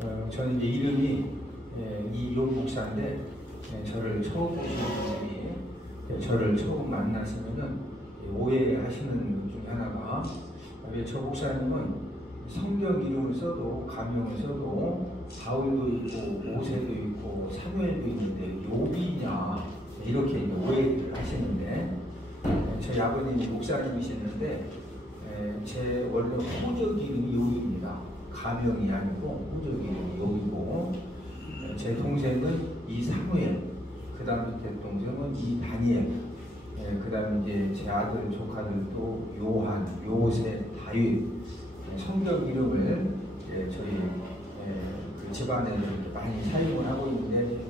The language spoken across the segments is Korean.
저는 이제 이름이 이용 목사인데, 저를 처음 보시는 분들이 저를 처음 만났으면은 오해하시는 것 중에 하나가, 저 목사님은 성경 이름을 써도 가명을 써도 바울도 있고 모세도 있고 사무엘도 있는데 욥이냐 이렇게 오해를 하시는데, 저희 아버님이 목사님이시는데 제 원래 후적 이름이 욥입니다. 가명이 아니고 후적 이름이 욥이고, 제 동생은 이사무엘, 그 다음 밑에 동생은 이다니엘, 그 다음에 이제 제 아들 조카들도 요한, 요셉, 다윗, 성경 이름을 저희 그 집안에 많이 사용을 하고 있는데,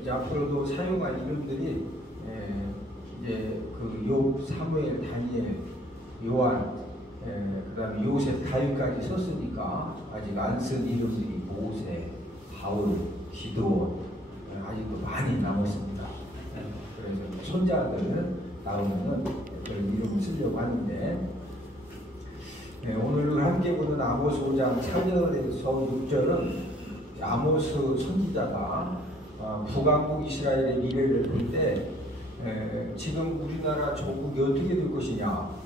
이제 앞으로도 사용할 이름들이 이제 그 욥, 사무엘, 다니엘, 요한, 그 다음에 요셉, 다윗까지 썼으니까 아직 안 쓴 이름들이 모세, 바울, 기도원 아직도 많이 남았습니다. 그래서 손자들 나오면은 그런 이름을 쓰려고 하는데, 오늘 함께 보는 아모스 5장 4절에서 6절은 아모스 선지자가 북왕국 이스라엘의 미래를 볼 때 지금 우리나라 조국이 어떻게 될 것이냐,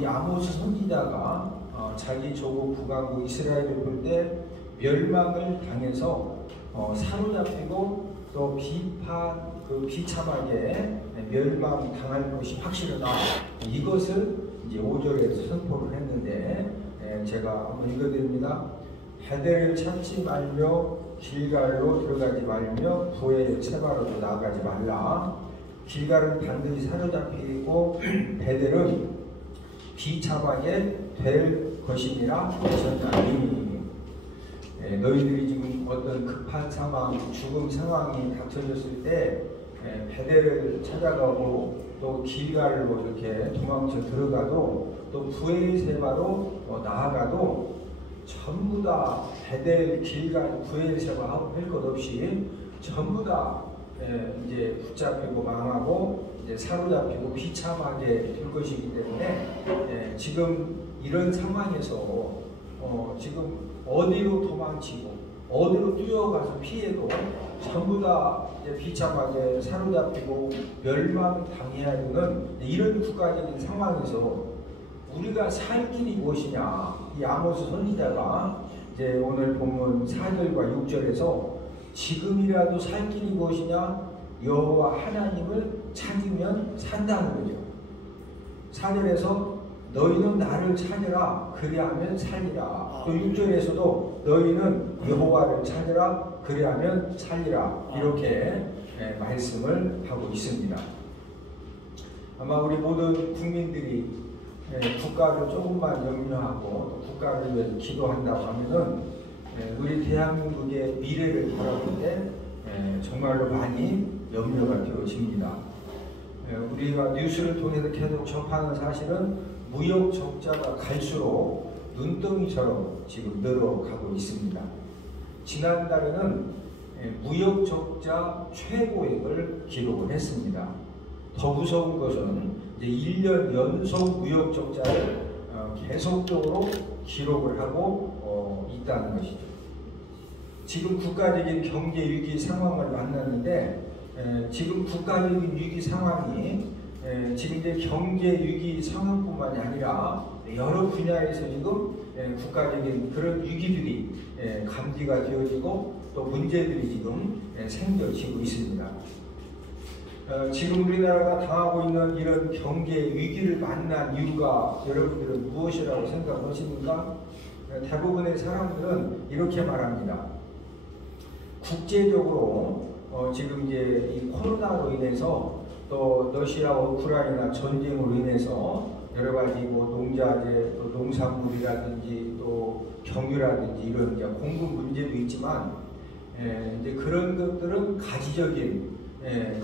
이 아모스 선지자가 자기 조국 북왕국 이스라엘을 볼 때 멸망을 당해서 사로잡히고 또 비참하게 멸망당할 것이 확실하다, 이것을 이제 5절에서 선포를 했는데, 제가 한번 읽어드립니다. 베델을 찾지 말며 길갈로 들어가지 말며 부엘 세바로도 나아가지 말라. 길갈은 반드시 사로잡히고 베델은 비참하게 될 것이니라 하셨나니, 너희들이 지금 어떤 급한 상황, 죽음 상황이 닥쳐졌을 때 베델을 찾아가고 또 길갈로 이렇게 도망쳐 들어가도 또 부엘세바로 나아가도 전부 다 베델, 길갈, 부엘세바 할 것 없이 전부 다 이제 붙잡히고 망하고 이제 사로잡히고 비참하게 될 것이기 때문에, 지금 이런 상황에서 지금 어디로 도망치고 어디로 뛰어가서 피해도 전부 다 비참하게 사로잡히고 멸망당해야 되는 이런 국가적인 상황에서 우리가 살 길이 무엇이냐, 이 아모스 선지자가 이제 오늘 본문 4절과 6절에서 지금이라도 살 길이 무엇이냐, 여호와 하나님을 찾으면 산다는 거죠. 4절에서 너희는 나를 찾으라 그리하면 살리라. 또 6절에서도 너희는 여호와를 찾으라 그리하면 살리라. 이렇게 말씀을 하고 있습니다. 아마 우리 모든 국민들이 국가를 조금만 염려하고 국가를 위해서 기도한다고 하면은 우리 대한민국의 미래를 바라볼 때 정말로 많이 염려가 되어집니다. 우리가 뉴스를 통해서 계속 접하는 사실은 무역 적자가 갈수록 눈덩이처럼 지금 늘어가고 있습니다. 지난달에는 무역 적자 최고액을 기록을 했습니다. 더 무서운 것은 이제 1년 연속 무역 적자를 계속적으로 기록을 하고 있다는 것이죠. 지금 국가적인 경제 위기 상황을 만났는데, 지금 국가적인 위기 상황이 지금 이제 경제 위기 상황뿐만이 아니라 여러 분야에서 지금 국가적인 그런 위기들이 감지가 되어지고 또 문제들이 지금 생겨지고 있습니다. 지금 우리나라가 당하고 있는 이런 경제 위기를 만난 이유가 여러분들은 무엇이라고 생각하십니까? 대부분의 사람들은 이렇게 말합니다. 국제적으로 지금 이제 이 코로나로 인해서 또 러시아 우크라이나 전쟁으로 인해서 여러 가지 뭐 농자재, 또 농산물이라든지 또 경유라든지 이런 이제 공급 문제도 있지만, 이제 그런 것들은 가지적인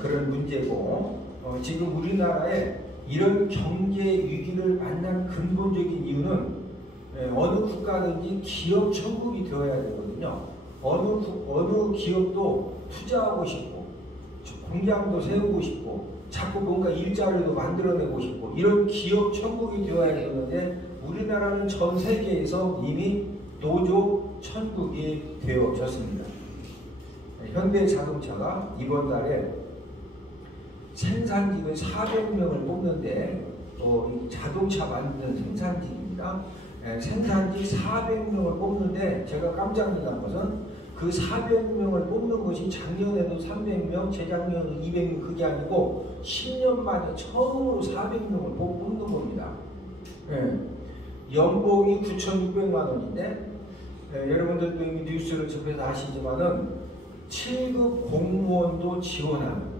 그런 문제고, 지금 우리나라에 이런 경제 위기를 만난 근본적인 이유는 어느 국가든지 기업 천국이 되어야 되거든요. 어느 기업도 투자하고 싶고 공장도 세우고 싶고 자꾸 뭔가 일자리도 만들어내고 싶고 이런 기업 천국이 되어야 되는데, 우리나라는 전 세계에서 이미 노조 천국이 되어졌습니다. 현대자동차가 이번 달에 생산직을 400명을 뽑는데 자동차 만드는 생산직입니다. 생산직 400명을 뽑는데 제가 깜짝 놀란 것은 그 400명을 뽑는 것이 작년에도 300명, 재작년에도 200명 그게 아니고 10년 만에 처음으로 400명을 뽑는 겁니다. 연봉이 9,600만 원인데 여러분들도 이미 뉴스를 접해서 아시지만은 7급 공무원도 지원하는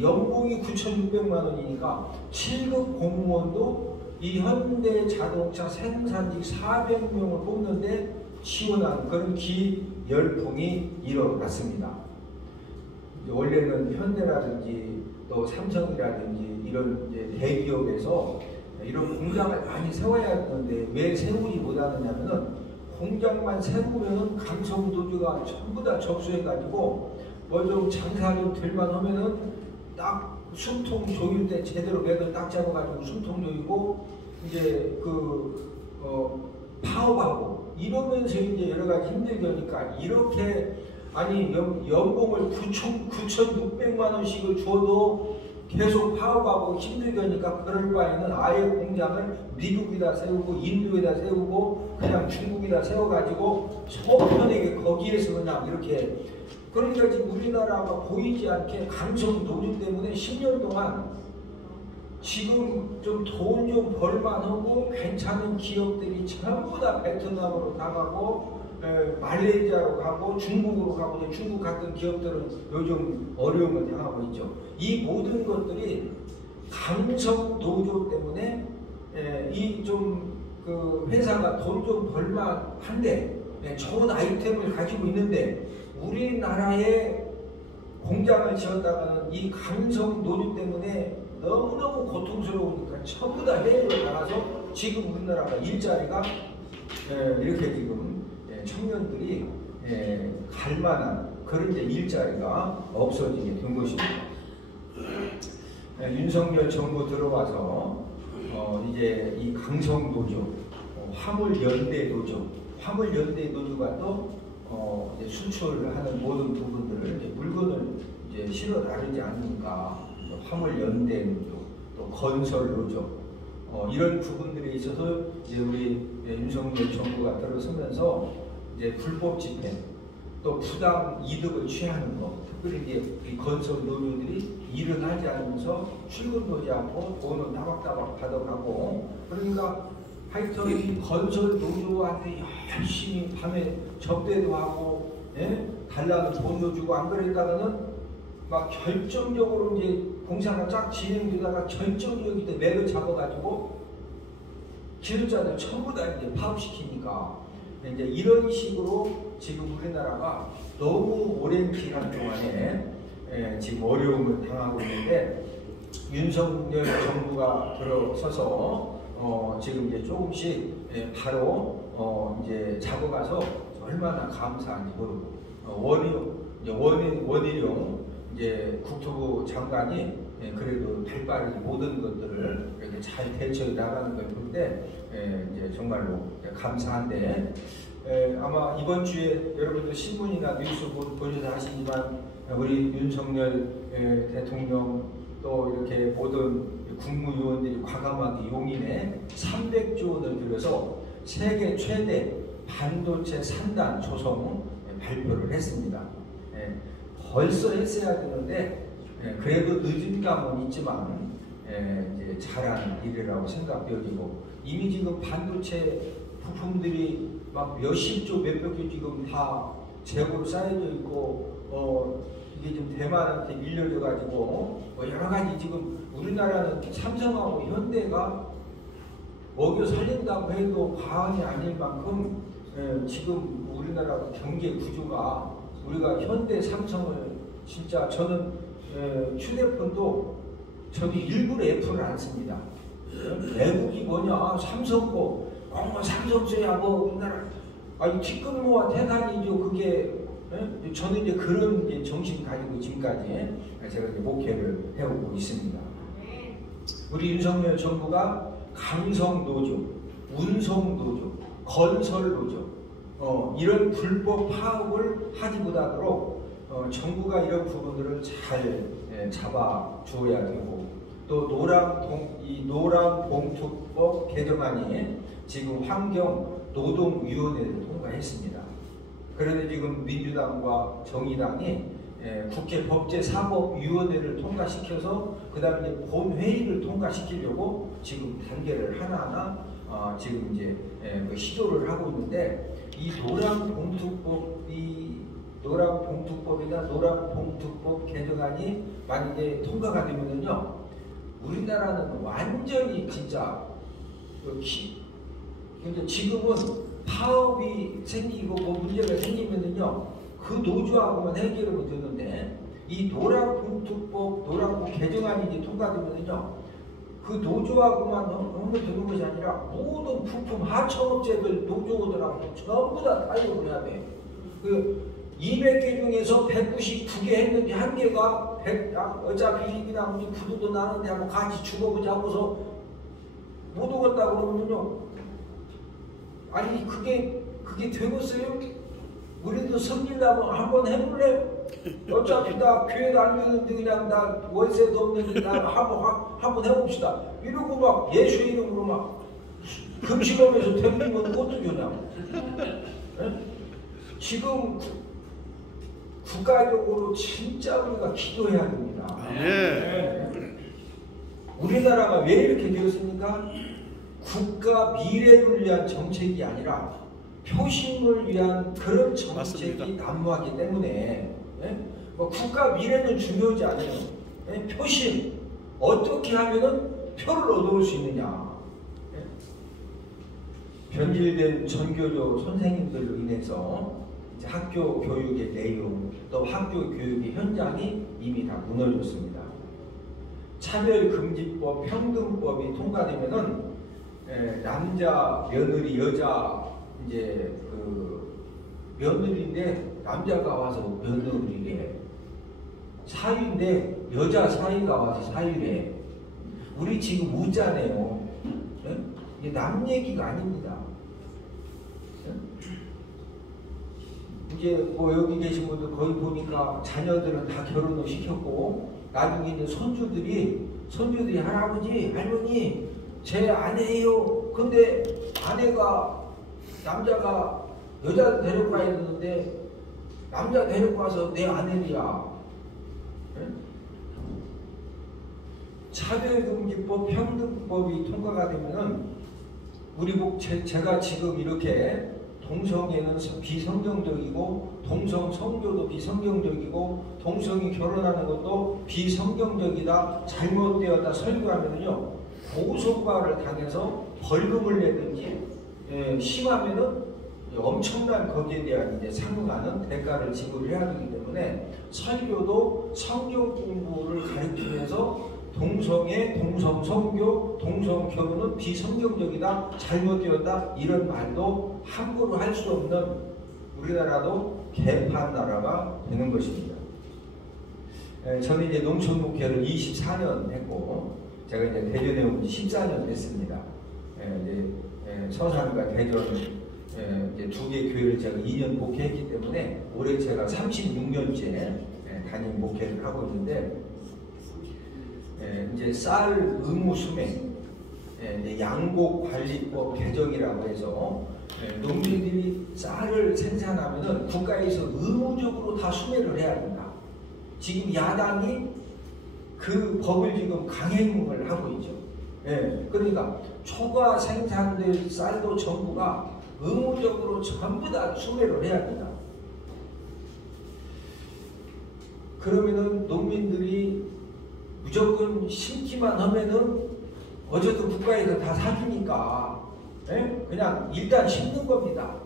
연봉이 9,600만 원이니까 7급 공무원도 이 현대자동차 생산직 400명을 뽑는데 지원하는 그런 기열풍이 일어났습니다. 원래는 현대라든지 또 삼성이라든지 이런 이제 대기업에서 이런 공장을 많이 세워야 하는데 왜 세우지 못하느냐면은 공장만 세우면은 강성노조가 전부 다 접수해가지고 뭐 좀 장사 좀 될만 하면은 딱 숨통 조일 때 제대로 맥을 딱 잡아가지고 숨통 조이고 이제 파업하고 이러면서 이제 여러 가지 힘들게니까 이렇게 아니 연봉을 9,600만 원씩을 줘도 계속 파업하고 힘들게니까 그럴 바에는 아예 공장을 미국에다 세우고 인도에다 세우고 그냥 중국에다 세워가지고 서편에게 거기에서 그냥 이렇게 그러니까 지금 우리나라가 보이지 않게 강성 노조 때문에 10년 동안 지금 좀 돈 좀 벌만하고 괜찮은 기업들이 전부 다 베트남으로 나가고 말레이시아로 가고 중국으로 가고 이제 중국 같은 기업들은 요즘 어려움을 당하고 있죠. 이 모든 것들이 강성 노조 때문에 이 좀 그 회사가 돈 좀 벌만한데 좋은 아이템을 가지고 있는데 우리나라에 공장을 지었다가는 이 강성 노조 때문에 너무너무 고통스러우니까 전부 다 해외로 나가서 지금 우리나라가 일자리가 이렇게 지금 청년들이 갈만한 그런 일자리가 없어지게 된 것입니다. 윤석열 정부 들어와서 이제 이 강성 노조, 화물연대 노조, 화물연대 노조가 또 이제 수출하는 모든 부분들을 이제 물건을 이제 실어 나르지 않으니까 화물연대 노조, 또 건설 노조 이런 부분들에 있어서 이제 우리 윤석열 정부가 들어서면서 이제 불법 집행, 또 부당 이득을 취하는 것, 특별히 이제 이 건설 노조들이 일을 하지 않으면서 출근도 하지 않고 돈은 따박따박 받아가고 그러니까 하여튼 이 건설 노조한테 열심히 밤에 접대도 하고 달라는 돈도 주고 안 그랬다가는 막 결정적으로 이제 공사가 쫙 진행되다가 결정적일 때 맥을 잡아가지고 기술자들 전부 다 이제 파업시키니까 이제 이런 식으로 지금 우리나라가 너무 오랜 기간 동안에 지금 어려움을 당하고 있는데 윤석열 정부가 들어서서 지금 이제 조금씩 바로 이제 잡아가서 얼마나 감사한지 모르고 원희룡 이제 국토부 장관이 그래도 발빠르게 모든 것들을 이렇게 잘 대처해 나가는 걸 볼 때 이제 정말로 감사한데 아마 이번 주에 여러분들 신문이나 뉴스 보셔서 아시지만 우리 윤석열 대통령 또 이렇게 모든 국무위원들이 과감하게 용인에 300조 원을 들여서 세계 최대 반도체 산단 조성 발표를 했습니다. 벌써 했어야 되는데 그래도 늦은 감은 있지만 이제 잘한 일이라고 생각되어지고 이미 지금 반도체 부품들이 막 몇십조 몇백조 지금 다 재고로 쌓여져 있고 이게 지금 대만한테 밀려져 가지고 여러 가지 지금 우리나라는 삼성하고 현대가 먹여 살린다고 해도 과언이 아닐 만큼 지금 우리나라 경제 구조가 우리가 현대 삼성을 진짜 저는 휴대폰도 저기 일부러 애플을 안 씁니다. 외국이 뭐냐 삼성 거 삼성 써야 뭐 우리나라 이 티끌모아 태산이죠. 그게 저는 이제 그런 이제 정신 가지고 지금까지 제가 이제 목회를 해오고 있습니다. 우리 윤석열 정부가 강성 노조, 운송 노조, 건설 노조 이런 불법 파업을 하기보다도 정부가 이런 부분들을 잘 잡아 주어야 되고, 또 노란봉투법 개정안이 지금 환경노동위원회를 통과했습니다. 그런데 지금 민주당과 정의당이 국회 법제사법위원회를 통과시켜서 그 다음에 이제 본회의를 통과시키려고 지금 단계를 하나하나 지금 이제 시도를 하고 있는데, 이 노란봉투법이나 노란봉투법 개정안이 만약에 통과가 되면은요, 우리나라는 완전히 진짜 그러니까 지금은 파업이 생기고 뭐 문제가 생기면은요, 그 노조하고만 해결하면 되는데, 이 노란봉투법, 노란봉 개정안이 이제 통과되면은요, 그 노조하고만 하면 되는 것이 아니라 모든 부품 하청업체들 노조들하고 전부 다 타협을 해야 돼. 그 200개 중에서 199개 했는데 한 개가 어차피 그냥 우리 부도도 나는데 하고 같이 죽어보자 하고서 못 오겠다 그러면요, 아니 그게 되겠어요? 우리도 섬기려면 한번 해볼래? 어차피 나 교회도 안 되는데 그냥 나 월세도 없는데 나 한번 해봅시다. 이러고 막 예수 이름으로 막 금식하면서 덤비면 어떻게 하냐? 지금 국가적으로 진짜 우리가 기도해야 됩니다. 우리나라가 왜 이렇게 되었습니까? 국가 미래를 위한 정책이 아니라 표심을 위한 그런 정책이 맞습니다. 난무하기 때문에 국가 미래는 중요하지 않아요. 표심, 어떻게 하면은 표를 얻어올 수 있느냐. 변질된 전교조 선생님들로 인해서 이제 학교 교육의 내용, 또 학교 교육의 현장이 이미 다 무너졌습니다. 차별금지법, 평등법이 통과되면은 남자 며느리, 여자 이제 그 며느리인데 남자가 와서 며느리래, 사위인데 여자 사위가 와서 사위래. 우리 지금 우자네요. 이게 남 얘기가 아닙니다. 이제 뭐 여기 계신 분들 거의 보니까 자녀들은 다 결혼을 시켰고, 나중에 있는 손주들이 할아버지, 할머니 제 아내예요. 근데 아내가 남자가 여자 데리고 가야 되는데 남자 데리고 가서 내 아내야. 차별금지법, 평등법이 통과가 되면은 우리 제가 지금 이렇게 동성애는 비성경적이고 동성 성교도 비성경적이고 동성이 결혼하는 것도 비성경적이다, 잘못되었다 설교하면은요, 고소고발을 당해서 벌금을 내든지 심하면은 엄청난 거기에 대한 이제 상응하는 대가를 지불해야 되기 때문에 설교도 성경 공부를 가르치면서 동성애, 동성성교, 동성결혼은 비성경적이다, 잘못되었다 이런 말도 함부로 할 수 없는 우리나라도 개판 나라가 되는 것입니다. 저는 이제 농촌 목회를 24년 했고, 제가 이제 대전에 온 지 14년 됐습니다. 서산과 대전 이제 두 개 교회를 제가 2년 목회했기 때문에 올해 제가 36년째 담임 목회를 하고 있는데, 이제 쌀 의무 수매, 양곡관리법 개정이라고 해서 농민들이 쌀을 생산하면은 국가에서 의무적으로 다 수매를 해야 된다. 지금 야당이 그 법을 지금 강행을 하고 있죠. 그러니까 초과 생산될 쌀도 정부가 의무적으로 전부 다 수매를 해야 된다. 그러면은 농민들이 무조건 심기만 하면은 어제도 국가에서 다 사주니까 그냥 일단 심는 겁니다.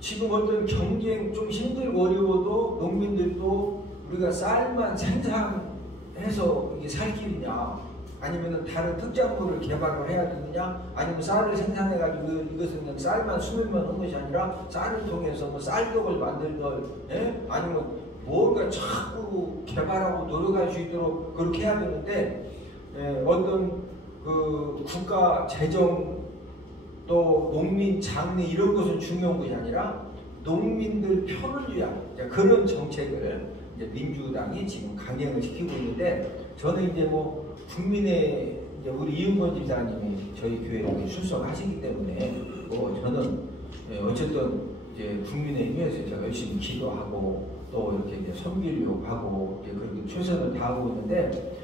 지금 어떤 경쟁 좀 힘들고 어려워도 농민들도 우리가 쌀만 생산해서 이게 살 길이냐, 아니면 다른 특작물을 개발을 해야 되느냐, 아니면 쌀을 생산해가지고 이것은 그냥 쌀만 수면만 한 것이 아니라 쌀을 통해서 뭐 쌀떡을 만들던, 아니면 뭔가 자꾸 개발하고 노력할 수 있도록 그렇게 해야 되는데, 어떤 그 국가 재정 또 농민 장래 이런 것은 중요한 것이 아니라 농민들 편을 위한 그런 정책을 이제 민주당이 지금 강행을 시키고 있는데, 저는 이제 뭐 국민의 이제 우리 이은권 집사님이 저희 교회에 출석하시기 때문에 뭐 저는 어쨌든 이제 국민의힘에서 제가 열심히 기도하고 또 이렇게 이제 섬기려고 하고 이제 그렇게 최선을 다하고 있는데,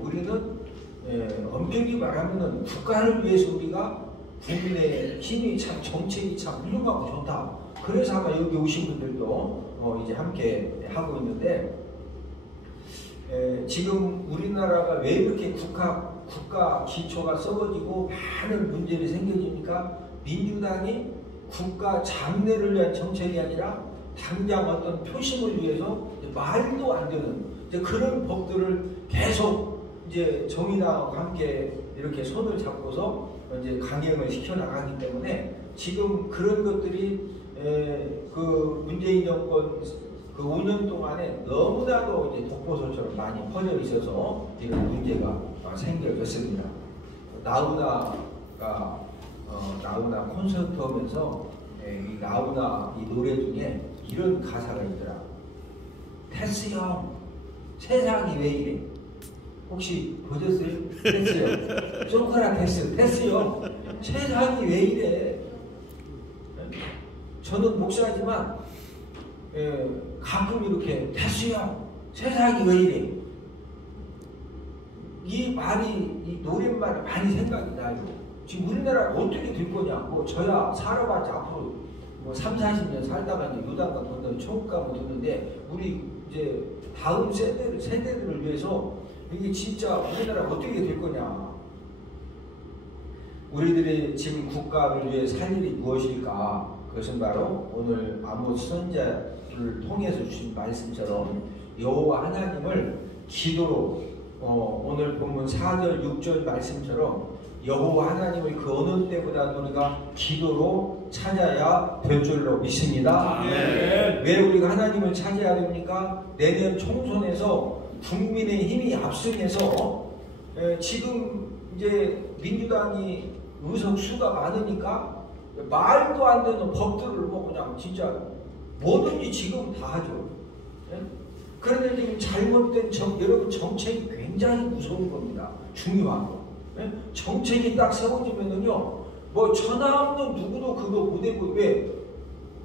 우리는 엄격히 말하면은 국가를 위해서 우리가 국민의 힘이 참 정책이 참 훌륭하고 좋다. 그래서 아마 여기 오신 분들도 이제 함께 하고 있는데, 지금 우리나라가 왜 이렇게 국가 기초가 썩어지고 많은 문제들이 생겨지니까 민주당이 국가 장래를 위한 정책이 아니라 당장 어떤 표심을 위해서 말도 안 되는 이제 그런 법들을 계속 이제 정의당과 함께 이렇게 손을 잡고서 이제 강행을 시켜나가기 때문에 지금 그런 것들이 그 문재인 정권 그 5년 동안에 너무나도 이제 독보소처럼 많이 퍼져 있어서 이런 문제가 생겨졌습니다. 나훈아 콘서트 하면서 이 나훈아 이 노래 중에 이런 가사가 있더라. 테스 형, 세상이 왜 이래? 혹시 보셨어요? 테스 형, 소크라테스 형, 세상이 왜 이래? 저는 목사지만 가끔 이렇게 테스 형, 세상이 왜 이래? 이 말이, 이 노랫말이 많이 생각이 나요. 지금 우리나라 어떻게 될 거냐? 뭐 저야 살아봤자 앞으로 뭐 3, 40년 살다가 이제 요단강 건너면 천국 가면 되는데, 우리 이제 다음 세대들을 위해서 이게 진짜 우리나라 어떻게 될 거냐? 우리들이 지금 국가를 위해 살 일이 무엇일까? 그것은 바로 오늘 아모스 선지자를 통해서 주신 말씀처럼 여호와 하나님을 기도로 오늘 본문 4절 6절 말씀처럼 여호와 하나님을 그 어느 때보다 우리가 기도로 찾아야 될 줄로 믿습니다. 왜 우리가 하나님을 찾아야 됩니까? 내년 총선에서 국민의 힘이 압승해서 지금 이제 민주당이 의석 수가 많으니까 말도 안 되는 법들을 뭐 그냥 진짜 뭐든지 지금 다 하죠. 그런데 지금 잘못된 여러분 정책이 굉장히 무서운 겁니다. 중요하고. 정책이 딱 세워지면은요, 뭐 천하 없는 누구도 그거 못해고, 왜?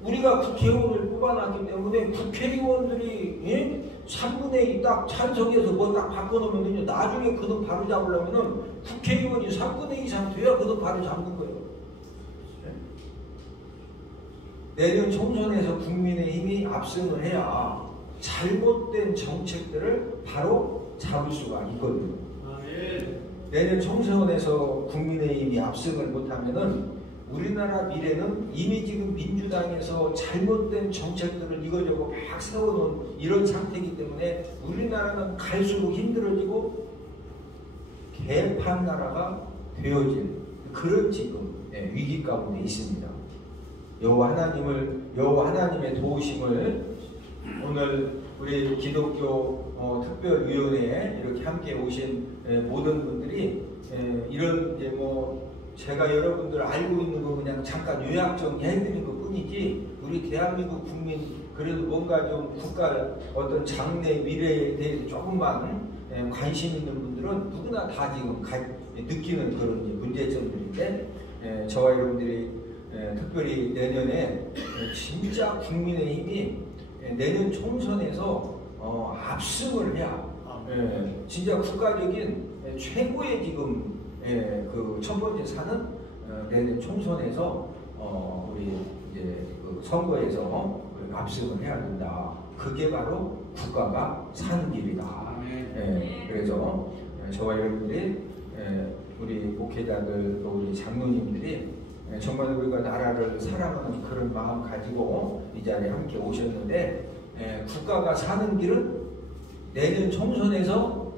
우리가 국회의원을 뽑아놨기 때문에 국회의원들이 3분의 2 딱 찬성해서 뭐 딱 바꿔놓으면요, 나중에 그놈 바로 잡으려면은 국회의원이 3분의 2 이상 돼야 그놈 바로 잡는 거예요. 내년 총선에서 국민의힘이 압승을 해야 잘못된 정책들을 바로 잡을 수가 있거든요. 내년 총선에서 국민의힘이 압승을 못하면은 우리나라 미래는 이미 지금 민주당에서 잘못된 정책들을 이거저거 막 세워놓은 이런 상태이기 때문에 우리나라는 갈수록 힘들어지고 개판 나라가 되어질 그런 지금 위기 가운데 있습니다. 여호와 하나님의 도우심을 오늘 우리 기독교 특별위원회에 이렇게 함께 오신 모든 분들이 이런 이제 뭐 제가 여러분들 알고 있는 거 그냥 잠깐 요약 정리해드린 것 뿐이지, 우리 대한민국 국민 그래도 뭔가 좀 국가 어떤 장래 미래에 대해서 조금만 관심 있는 분들은 누구나 다 지금 느끼는 그런 이제 문제점들인데, 저와 여러분들이 특별히 내년에 진짜 국민의힘이 내년 총선에서 압승을 해야 진짜 국가적인 최고의 지금 그 첫 번째 산은 내년 총선에서 우리 이제 그 선거에서 압승을 해야 된다. 그게 바로 국가가 사는 길이다. 그래서 저와 여러분들이 우리 목회자들 또 우리 장로님들이 정말 우리가 나라를 사랑하는 그런 마음 가지고 이 자리에 함께 오셨는데, 국가가 사는 길은 내년 총선에서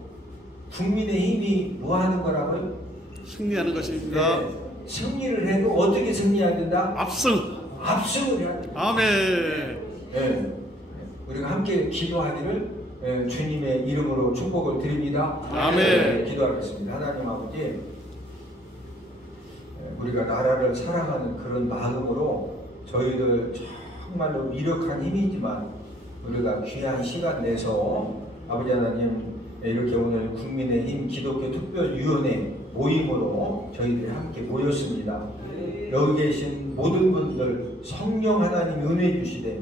국민의힘이 뭐 하는 거라고요? 승리하는 것입니다. 승리를 해도 어떻게 승리해야 된다? 압승을 해야 된다. 아멘. 우리가 함께 기도하기를 주님의 이름으로 축복을 드립니다. 아멘. 기도하겠습니다. 하나님 아버지, 우리가 나라를 사랑하는 그런 마음으로 저희들 정말로 미력한 힘이지만 우리가 귀한 시간 내서 아버지 하나님 이렇게 오늘 국민의힘 기독교 특별위원회 모임으로 저희들이 함께 모였습니다. 여기 계신 모든 분들 성령 하나님 은혜 주시되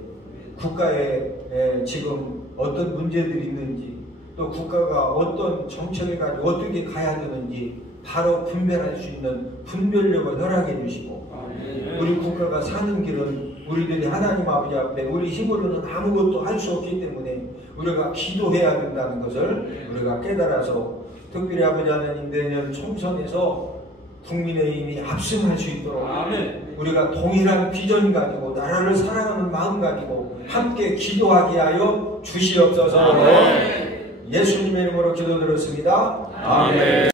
국가에 지금 어떤 문제들이 있는지 또 국가가 어떤 정책을 가지고 어떻게 가야 되는지 바로 분별할 수 있는 분별력을 허락해 주시고 우리 국가가 사는 길은 우리들이 하나님 아버지 앞에 우리 힘으로는 아무것도 할 수 없기 때문에 우리가 기도해야 된다는 것을 우리가 깨달아서 특별히 아버지 하나님 내년 총선에서 국민의힘이 압승할 수 있도록 우리가 동일한 비전 가지고 나라를 사랑하는 마음 가지고 함께 기도하게 하여 주시옵소서. 예수님의 이름으로 기도드렸습니다. 아멘.